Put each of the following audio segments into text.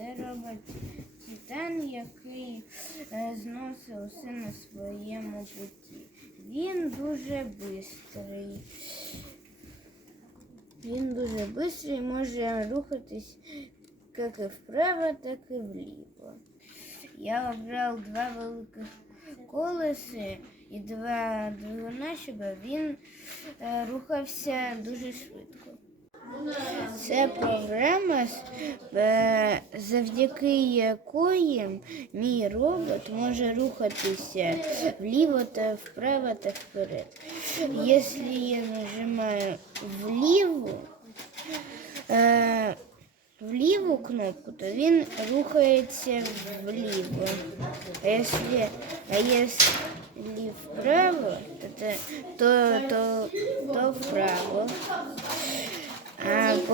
Це робот Титан, який е, зносив усе на своєму путі. Він дуже швидкий. Він дуже швидкий, може рухатись як і вправо, так і вліво. Я обрав два великих колеси і два двигуна, щоб він е, рухався дуже швидко. Це програма, е, завдяки якої мій робот може рухатися вліво та вправо та вперед. Якщо я нажимаю вліво, е, в ліву кнопку, то він рухається вліво. А якщо, а якщо вправо, то, то, то, то вправо.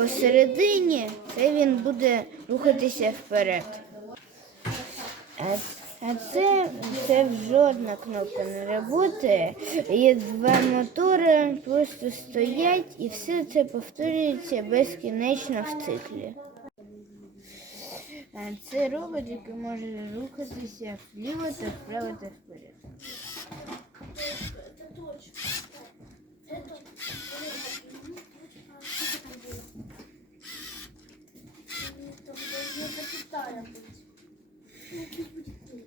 Посередині це він буде рухатися вперед. А, а це, це жодна кнопка не працює. Є два мотори, просто стоять і все це повторюється безкінечно в циклі. А Це робот, який може рухатися вліво та вправо та вперед. Якісь будь-які.